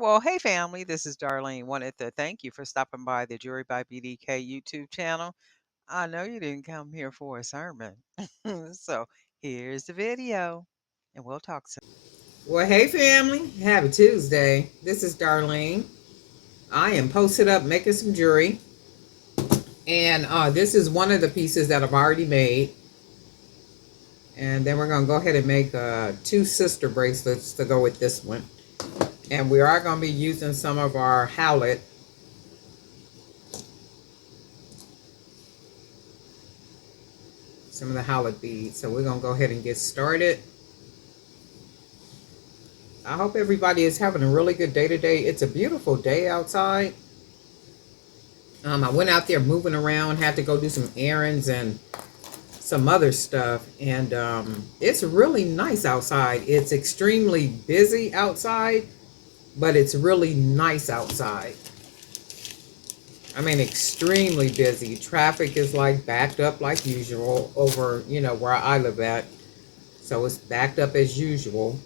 Well, hey family, this is Darlene. Wanted to thank you for stopping by the Jury by BDK YouTube channel. I know you didn't come here for a sermon. So here's the video, and we'll talk soon. Well, hey family, happy Tuesday. This is Darlene. I am posted up making some jewelry, and this is one of the pieces that I've already made. And then we're going to go ahead and make two sister bracelets to go with this one. And we are going to be using some of our howlet, some of the howlet beads. So we're going to go ahead and get started. I hope everybody is having a really good day today. It's a beautiful day outside. I went out there moving around, had to go do some errands and some other stuff, and it's really nice outside. It's extremely busy outside, but it's really nice outside. I mean, extremely busy. Traffic is like backed up like usual over, where I live at. So it's backed up as usual.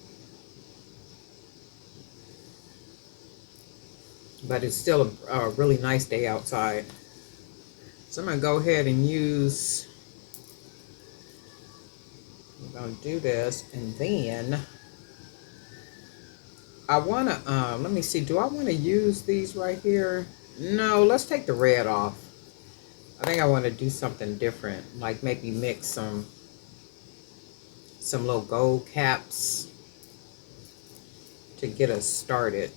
But it's still a really nice day outside. So I'm going to go ahead and use, I'm going to do this, and then I want to, let me see, do I want to use these right here? No, let's take the red off. I think I want to do something different, like maybe mix some little gold caps to get us started.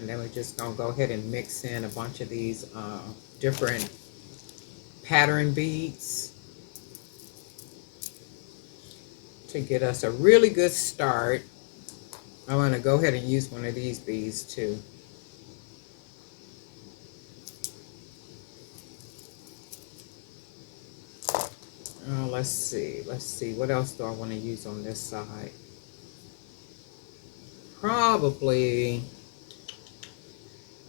And then we're just going to go ahead and mix in a bunch of these different pattern beads to get us a really good start. I want to go ahead and use one of these beads too. Let's see, what else do I want to use on this side? Probably,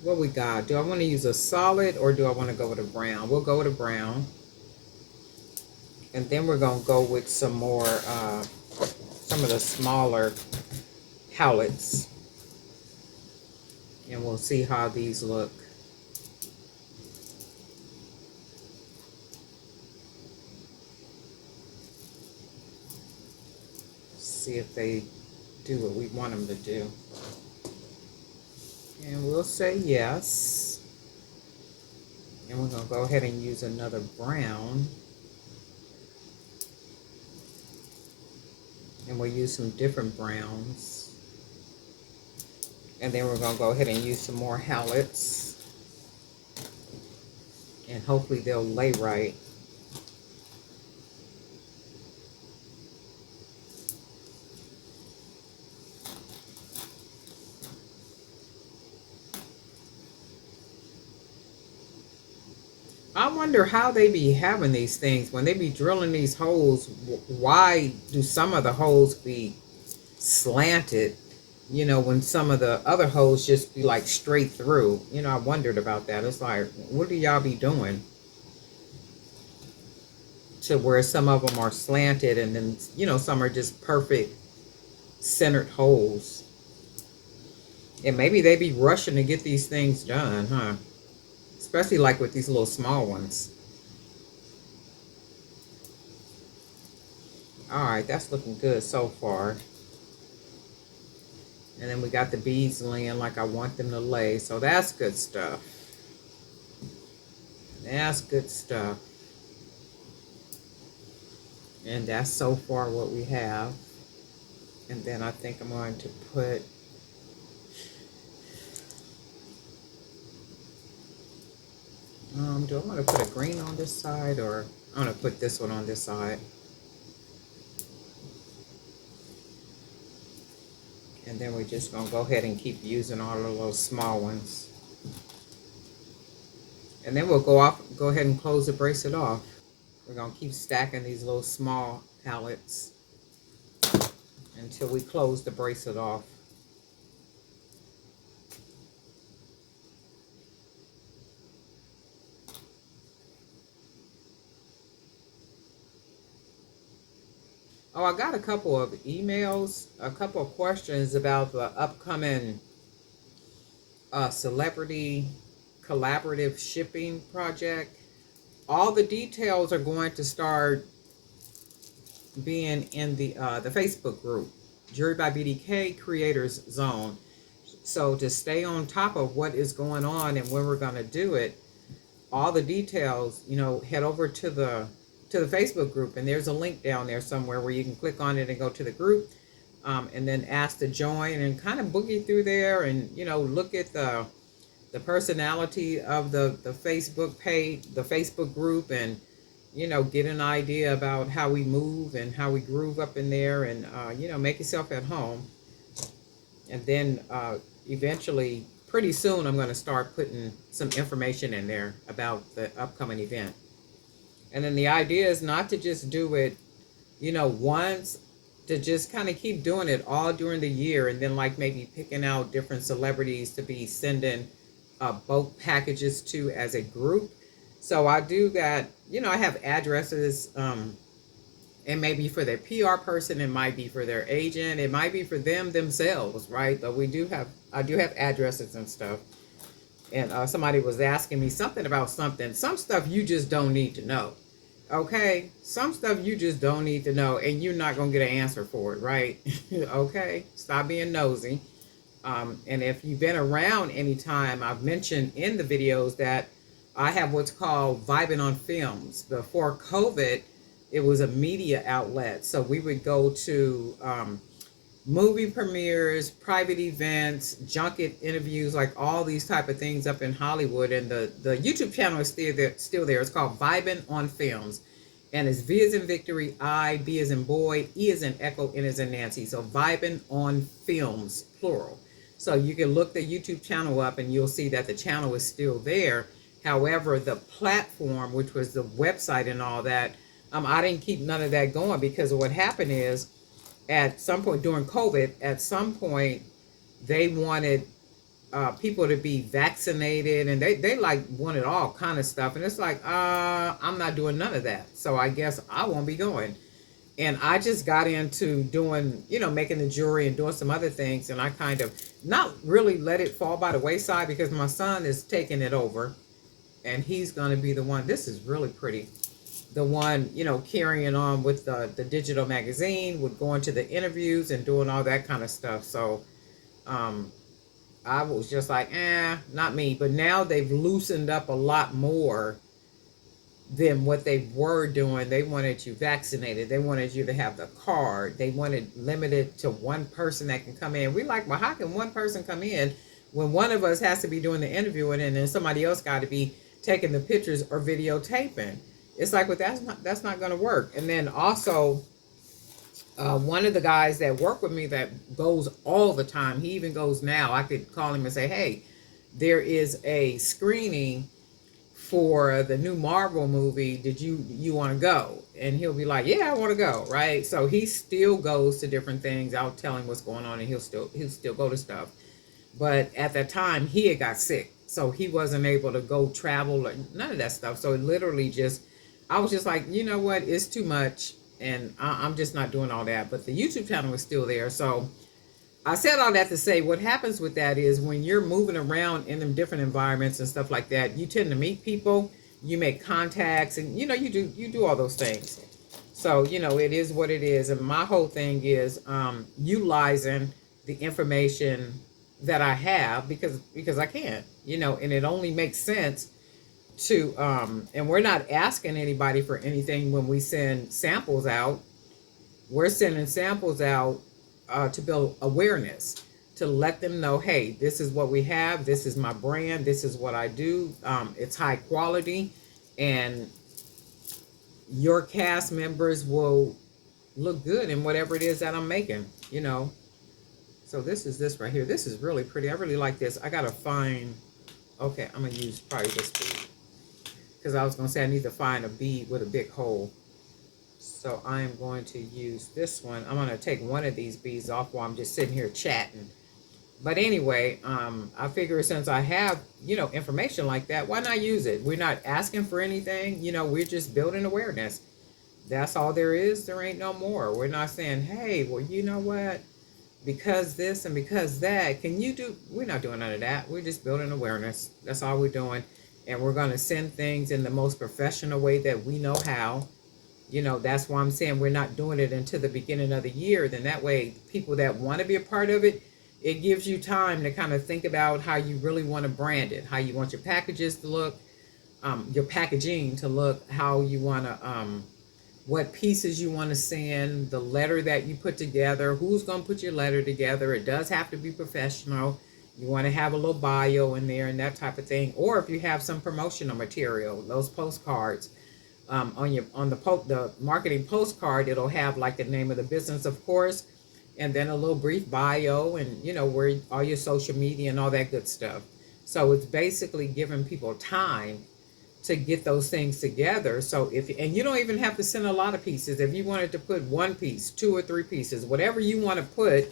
what we got? Do I want to use a solid or do I want to go with a brown? We'll go with a brown. And then we're going to go with some more, some of the smaller howlets. And we'll see how these look. See if they do what we want them to do. And we'll say yes. And we're going to go ahead and use another brown. And we'll use some different browns. And then we're going to go ahead and use some more howlets. And hopefully they'll lay right. I wonder how they be having these things when they be drilling these holes. Why do some of the holes be slanted, when some of the other holes just be like straight through? I wondered about that. It's like, what do y'all be doing to where some of them are slanted and then, some are just perfect centered holes? And maybe they be rushing to get these things done, huh? Especially like with these little small ones. All right, that's looking good so far. And then we got the beads laying like I want them to lay. So that's good stuff. That's good stuff. And that's so far what we have. And then I think I'm going to put, do I want to put a green on this side, or I'm going to put this one on this side. And then we're just going to go ahead and keep using all of those small ones. And then we'll go ahead and close the bracelet off. We're going to keep stacking these little small pallets until we close the bracelet off. Oh, I got a couple of emails, a couple of questions about the upcoming celebrity collaborative shipping project. All the details are going to start being in the Facebook group, Jury by BDK Creators Zone. So to stay on top of what is going on and when we're going to do it, all the details, head over to the Facebook group, and there's a link down there somewhere where you can click on it and go to the group, and then ask to join and kind of boogie through there, and look at the personality of the Facebook page, the Facebook group, and get an idea about how we move and how we groove up in there, and make yourself at home. And then eventually, pretty soon, I'm going to start putting some information in there about the upcoming event. And then the idea is not to just do it, once, to just kind of keep doing it all during the year, and then like maybe picking out different celebrities to be sending bulk packages to as a group. So I do that, I have addresses, it may be for their PR person, it might be for their agent, it might be for them themselves, right? But I do have addresses and stuff. And somebody was asking me something about something. Some stuff you just don't need to know. Okay? Some stuff you just don't need to know, and you're not going to get an answer for it, right? Okay? Stop being nosy. And if you've been around any time, I've mentioned in the videos that I have what's called Vibenonfilms. Before COVID, it was a media outlet. So we would go to movie premieres, private events, junket interviews, like all these type of things up in Hollywood. And the YouTube channel is still there. It's called Vibin on Films. And it's V as in Victory, I, B as in Boy, E as in Echo, N as in Nancy. So Vibin on Films, plural. So you can look the YouTube channel up and you'll see that the channel is still there. However, the platform, which was the website and all that, I didn't keep none of that going because of what happened is at some point during COVID, at some point, they wanted people to be vaccinated, and they like wanted all kind of stuff. And it's like, I'm not doing none of that. So I guess I won't be going. And I just got into doing, making the jewelry and doing some other things. And I kind of not really let it fall by the wayside because my son is taking it over, and he's going to be the one. This is really pretty, the one, carrying on with the digital magazine, with going to the interviews and doing all that kind of stuff. So um, I was just like, not me. But now they've loosened up a lot more than what they were doing. They wanted you vaccinated. They wanted you to have the card. They wanted limited to one person that can come in. We like, well, how can one person come in when one of us has to be doing the interviewing and then somebody else got to be taking the pictures or videotaping? It's like, well, that's not going to work. And then also, one of the guys that work with me that goes all the time, he even goes now. I could call him and say, hey, there is a screening for the new Marvel movie. Did you want to go? And he'll be like, yeah, I want to go, right? So he still goes to different things. I'll tell him what's going on, and he'll still go to stuff. But at that time, he had got sick, so he wasn't able to go travel or none of that stuff. So it literally just, I was just like, you know what, it's too much, and I'm just not doing all that. But the YouTube channel is still there, so I said all that to say what happens with that is when you're moving around in them different environments and stuff like that, you tend to meet people, you make contacts, and you do all those things. So it is what it is, and my whole thing is utilizing the information that I have because I can, and it only makes sense to and we're not asking anybody for anything when we send samples out. We're sending samples out to build awareness, to let them know, hey, this is what we have, this is my brand, this is what I do, it's high quality, and your cast members will look good in whatever it is that I'm making. So this right here. This is really pretty. I really like this. I gotta find, okay, I'm gonna use probably this bead because I was gonna say I need to find a bead with a big hole. So I am going to use this one. I'm going to take one of these beads off while I'm just sitting here chatting. But anyway, I figure since I have, information like that, why not use it? We're not asking for anything. We're just building awareness. That's all there is. There ain't no more. We're not saying, hey, well, you know what? Because this and because that, can you do? We're not doing none of that. We're just building awareness. That's all we're doing. And we're going to send things in the most professional way that we know how. That's why I'm saying we're not doing it until the beginning of the year. Then that way, people that want to be a part of it, it gives you time to kind of think about how you really want to brand it, how you want your packages to look, your packaging to look, how you want to, what pieces you want to send, the letter that you put together, who's going to put your letter together. It does have to be professional. You want to have a little bio in there and that type of thing. Or if you have some promotional material, those postcards, the marketing postcard, it'll have like the name of the business, of course, and then a little brief bio, and where all your social media and all that good stuff. So it's basically giving people time to get those things together. So and you don't even have to send a lot of pieces. If you wanted to put one piece, two or three pieces, whatever you want to put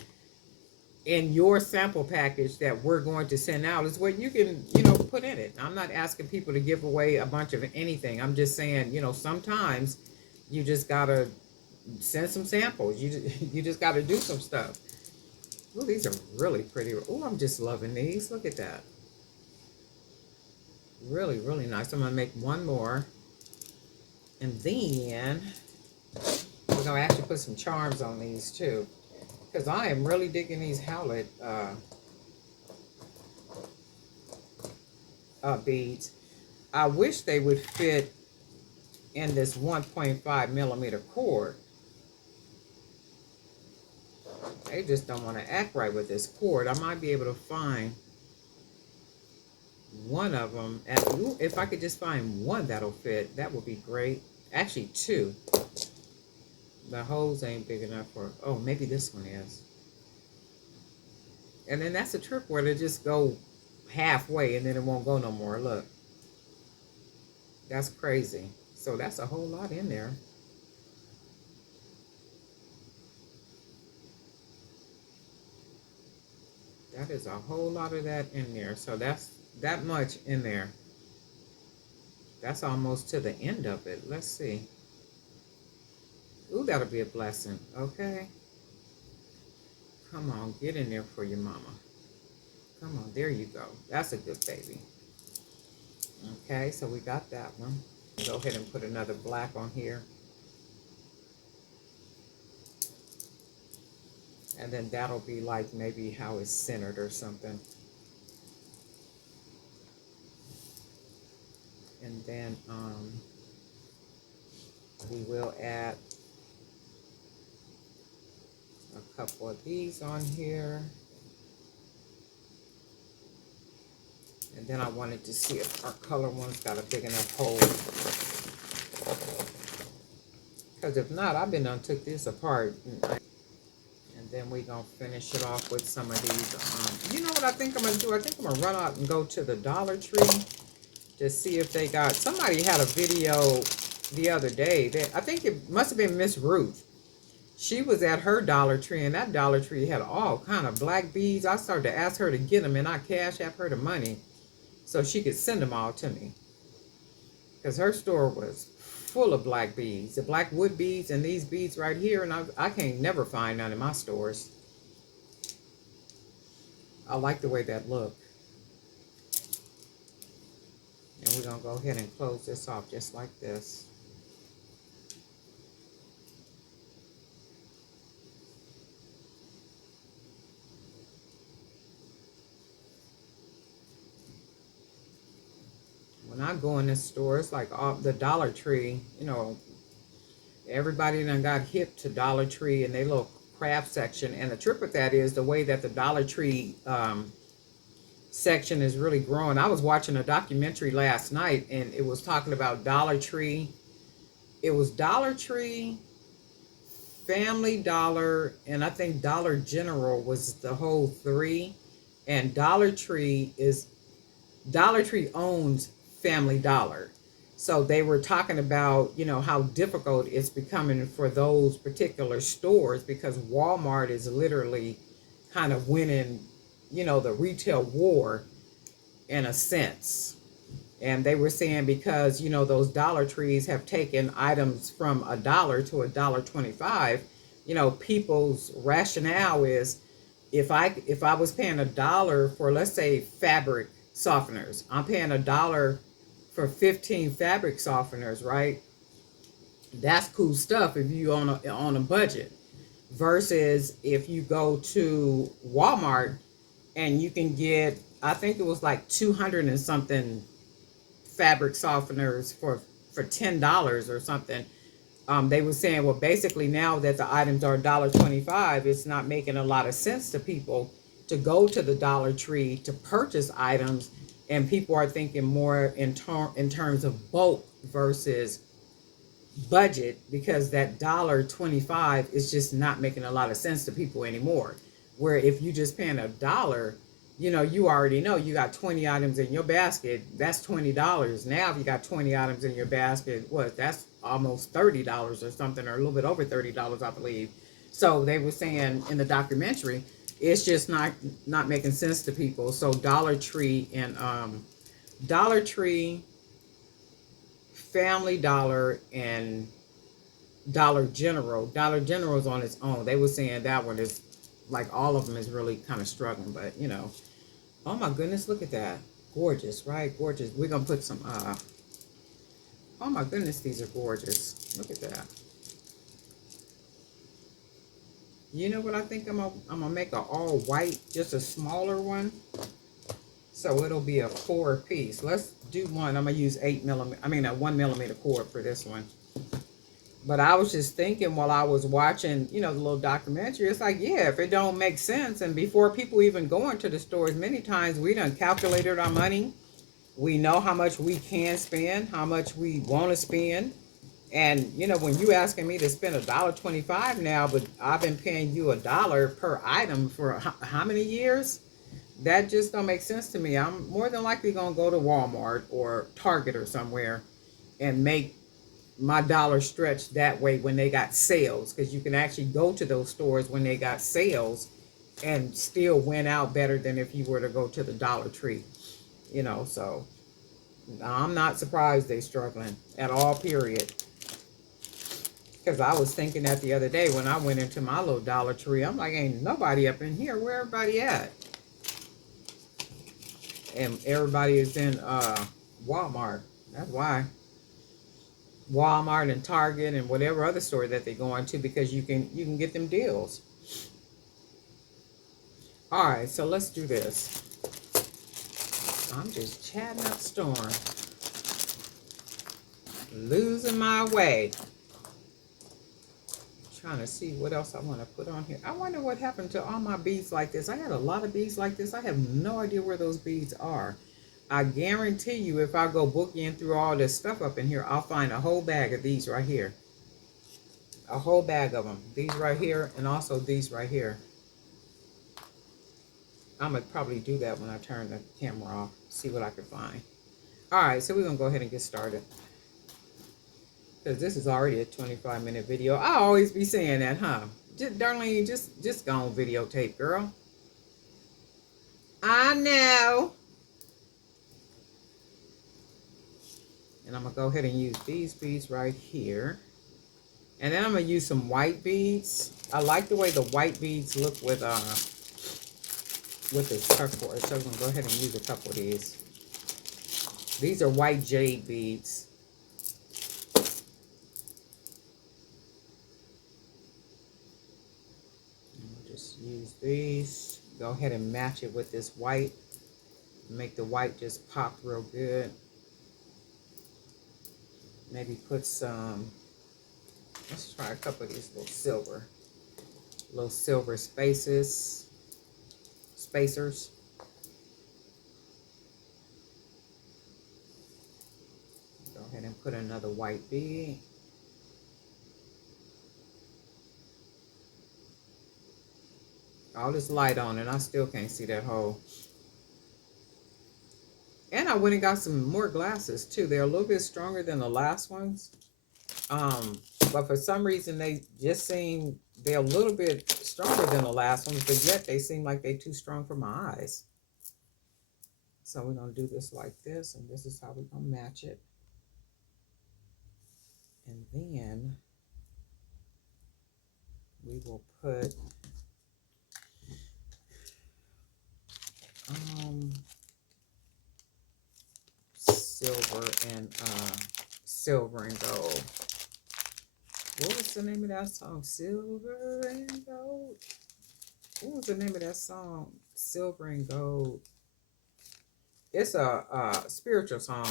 in your sample package that we're going to send out is what you can, put in it. I'm not asking people to give away a bunch of anything. I'm just saying, sometimes you just gotta send some samples. You just gotta do some stuff. Oh, these are really pretty. Oh, I'm just loving these. Look at that. Really, really nice. I'm gonna make one more, and then we're gonna actually put some charms on these too, because I am really digging these Howlett beads. I wish they would fit in this 1.5 millimeter cord. They just don't want to act right with this cord. I might be able to find one of them. If I could just find one that'll fit, that would be great. Actually, two. The holes ain't big enough for. Oh, maybe this one is. And then that's a trick where they just go halfway and then it won't go no more. Look, that's crazy. So that's a whole lot in there. That is a whole lot of that in there. So that's that much in there. That's almost to the end of it. Let's see. Ooh, that'll be a blessing. Okay. Come on, get in there for your mama. Come on, there you go. That's a good baby. Okay, so we got that one. Go ahead and put another black on here. And then that'll be like maybe how it's centered or something. And then we will add a couple of these on here. And then I wanted to see if our color one's got a big enough hole. Because if not, I've been done took this apart. And then we're going to finish it off with some of these. You know what I think I'm going to do? I think I'm going to run out and go to the Dollar Tree to see if they got... Somebody had a video the other day. I think it must have been Miss Ruth. She was at her Dollar Tree, and that Dollar Tree had all kind of black beads. I started to ask her to get them, and I CashApp her the money so she could send them all to me. Because her store was full of black beads, the black wood beads and these beads right here, and I can't never find none in my stores. I like the way that looked. And we're going to go ahead and close this off just like this. When I go in this store, it's like the Dollar Tree, everybody done got hip to Dollar Tree and they little craft section. And the trick with that is the way that the Dollar Tree section is really growing. I was watching a documentary last night and it was talking about Dollar Tree. It was Dollar Tree, Family Dollar, and I think Dollar General was the whole three. And Dollar Tree owns Family Dollar. So they were talking about, how difficult it's becoming for those particular stores because Walmart is literally kind of winning, the retail war in a sense. And they were saying because, those Dollar Trees have taken items from $1 to $1.25, people's rationale is, if I was paying $1 for, let's say, fabric softeners, I'm paying $1 for 15 fabric softeners, right? That's cool stuff if you on a budget. Versus if you go to Walmart and you can get, I think it was like 200 and something fabric softeners for $10 or something. They were saying, well, basically now that the items are $1.25, it's not making a lot of sense to people to go to the Dollar Tree to purchase items, and people are thinking more in terms of bulk versus budget, because that $1.25 is just not making a lot of sense to people anymore. Where if you just paying $1, you already know you got 20 items in your basket. That's $20. Now, if you got 20 items in your basket, that's almost $30 or something, or a little bit over $30, I believe. So they were saying in the documentary, it's just not making sense to people. So Dollar Tree, Family Dollar, and Dollar General. Dollar General is on its own. They were saying that one is, like, all of them is really kind of struggling, but oh my goodness, look at that. Gorgeous, right? Gorgeous. We're gonna put some oh my goodness, these are gorgeous. Look at that. You know what I think I'm gonna make a all white, just a smaller one. So it'll be a 4 piece. Let's do one. I'm gonna use 8 millimeter, I mean a 1 millimeter cord for this one. But I was just thinking while I was watching, the little documentary, it's like, yeah, if it don't make sense, and before people even go into the stores, many times we done calculated our money. We know how much we can spend, how much we want to spend. And, when you asking me to spend $1.25 now, but I've been paying you $1 per item for how many years? That just don't make sense to me. I'm more than likely going to go to Walmart or Target or somewhere and make my dollar stretch that way when they got sales, because you can actually go to those stores when they got sales and still win out better than if you were to go to the Dollar Tree. So I'm not surprised they're struggling at all, period. Because I was thinking that the other day when I went into my little Dollar Tree, I'm like, ain't nobody up in here. Where everybody at? And everybody is in Walmart. That's why. Walmart and Target and whatever other store that they go into, because you can get them deals. All right, so let's do this. I'm just chatting up storm, losing my way, trying to see what else I want to put on here. I wonder what happened to all my beads like this. I had a lot of beads like this. I have no idea where those beads are. I guarantee you, if I go bookend through all this stuff up in here, I'll find a whole bag of these right here. A whole bag of them. These right here, and also these right here. I'm going to probably do that when I turn the camera off. See what I can find. All right, so we're going to go ahead and get started, because this is already a 25-minute video. I always be saying that, huh? Darlene, just go on videotape, girl. I know. And I'm going to go ahead and use these beads right here. And then I'm going to use some white beads. I like the way the white beads look with this turquoise. So I'm going to go ahead and use a couple of these. These are white jade beads. I'll just use these. Go ahead and match it with this white. Make the white just pop real good. Maybe put some, let's try a couple of these little silver spacers. Go ahead and put another white bead. All this light on, and I still can't see that hole. And I went and got some more glasses too. They're a little bit stronger than the last ones. But for some reason they're a little bit stronger than the last ones, but yet they seem like they're too strong for my eyes. So we're going to do this like this, and this is how we're going to match it. And then we will put um, silver and gold. What was the name of that song? Silver and gold. What was the name of that song? Silver and gold. It's a spiritual song.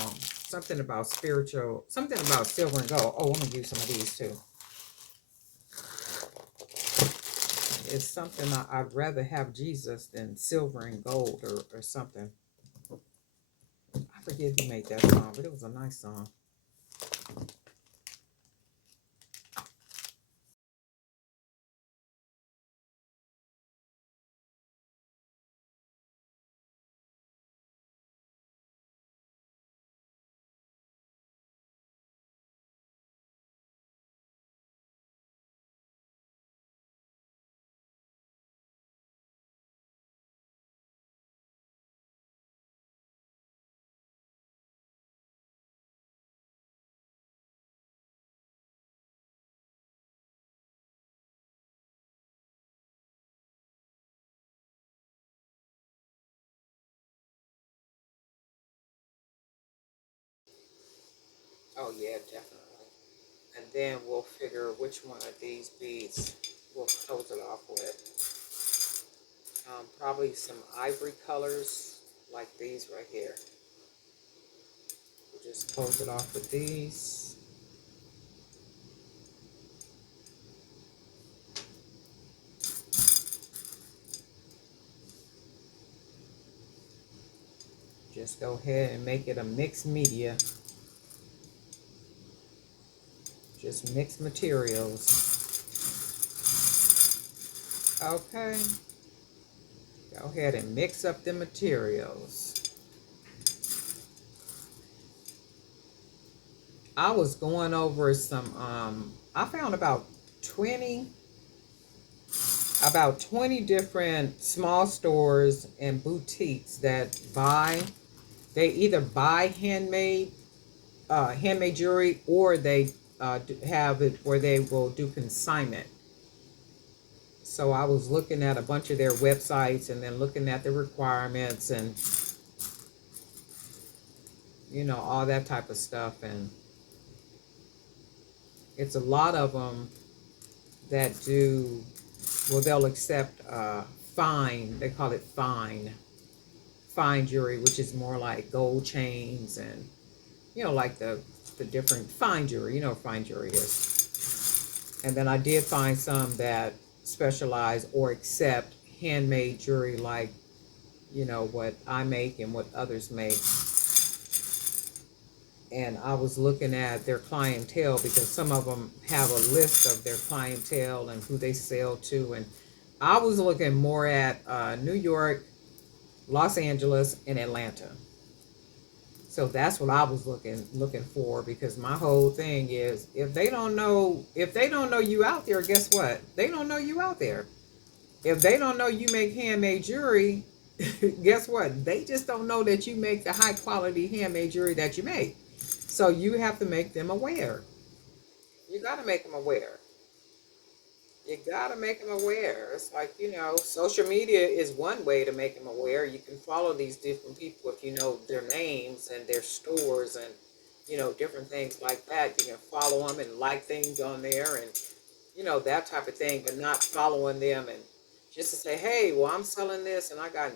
Something about spiritual. Something about silver and gold. Oh, I'm gonna use some of these too. It's something I'd rather have Jesus than silver and gold or something. I forget who made that song, but it was a nice song. Oh yeah, definitely. And then we'll figure which one of these beads we'll close it off with. Probably some ivory colors like these right here. We'll just close it off with these. Just go ahead and make it a mixed media. Just mixed materials. Okay. Go ahead and mix up the materials. I was going over some, I found about 20 different small stores and boutiques that they either buy handmade jewelry, or they have it where they will do consignment. So I was looking at a bunch of their websites and then looking at the requirements and, all that type of stuff. And it's a lot of them that do, well, they'll accept fine, they call it fine jewelry, which is more like gold chains and, like the different fine jewelry, what fine jewelry is. And then I did find some that specialize or accept handmade jewelry, like, what I make and what others make. And I was looking at their clientele, because some of them have a list of their clientele and who they sell to. And I was looking more at New York, Los Angeles, and Atlanta. So that's what I was looking for, because my whole thing is, if they don't know you out there, guess what? They don't know you out there. If they don't know you make handmade jewelry, guess what? They just don't know that you make the high quality handmade jewelry that you make. So you have to make them aware. You got to make them aware. You got to make them aware. It's like, social media is one way to make them aware. You can follow these different people if you know their names and their stores and, different things like that. You can follow them and like things on there and, that type of thing, but not following them and just to say, hey, well, I'm selling this and I got,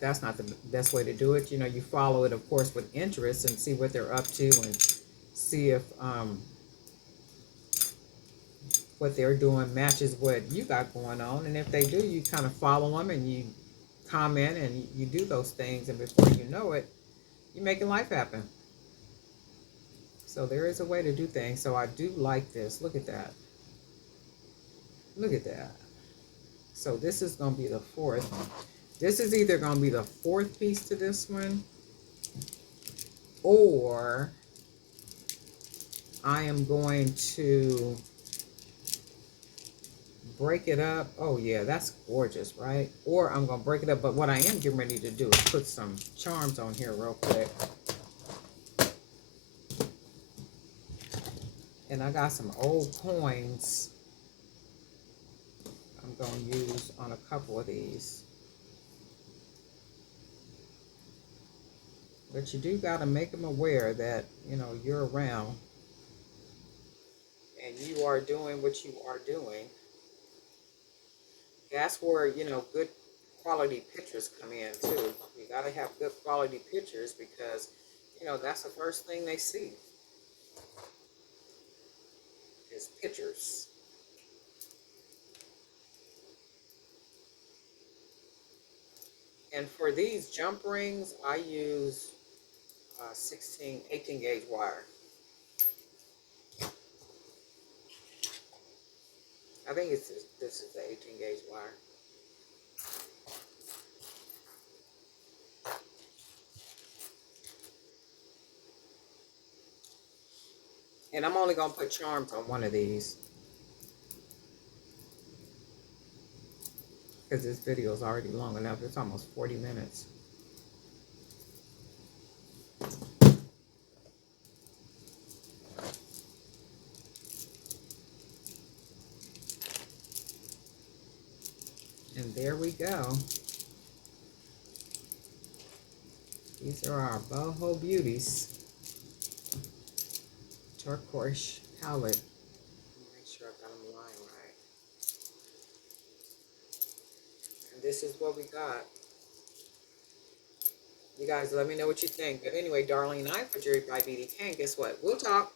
that's not the best way to do it. You follow it, of course, with interest and see what they're up to and see if what they're doing matches what you got going on. And if they do, you kind of follow them and you comment and you do those things. And before you know it, you're making life happen. So there is a way to do things. So I do like this. Look at that. Look at that. So this is going to be the fourth. This is either going to be the fourth piece to this one, or I am going to break it up. Oh yeah, that's gorgeous, right? Or I'm gonna break it up, but what I am getting ready to do is put some charms on here real quick. And I got some old coins I'm gonna use on a couple of these. But you do gotta make them aware that, you know, you're around and you are doing what you are doing. That's where, you know, good quality pictures come in too. You gotta have good quality pictures because, you know, that's the first thing they see is pictures. And for these jump rings, I use 18 gauge wire. I think this is the 18 gauge wire. And I'm only gonna put charms on one of these because this video is already long enough. It's almost 40 minutes. And there we go. These are our Boho Beauties turquoise palette. Make sure I got them lying right. And this is what we got. You guys let me know what you think. But anyway, Darlene, I for Jerry by BDK. And guess what? We'll talk.